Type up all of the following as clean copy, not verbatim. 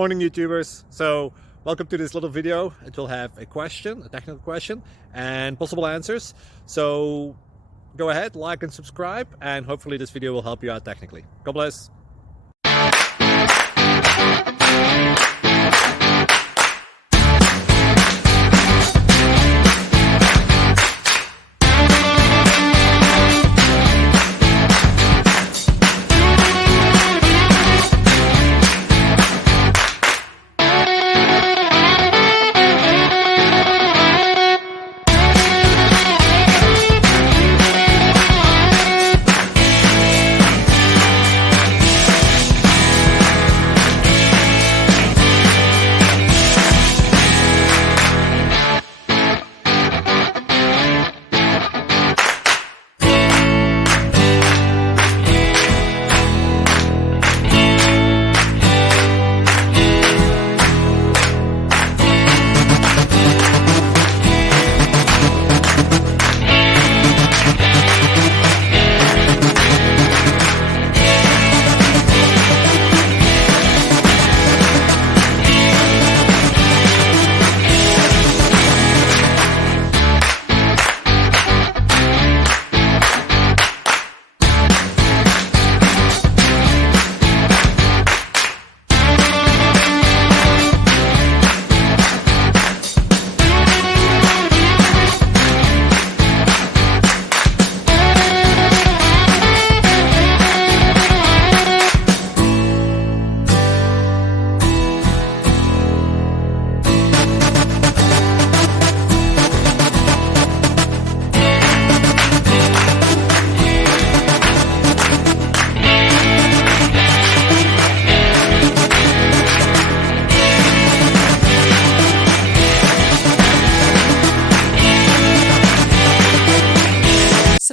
Morning YouTubers. So welcome to this little video. It will have a question, a technical question, and possible answers. So go ahead, like and subscribe, and hopefully this video will help you out technically. God bless.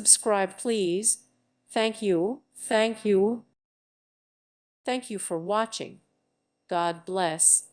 Subscribe, please. Thank you. Thank you. Thank you for watching. God bless.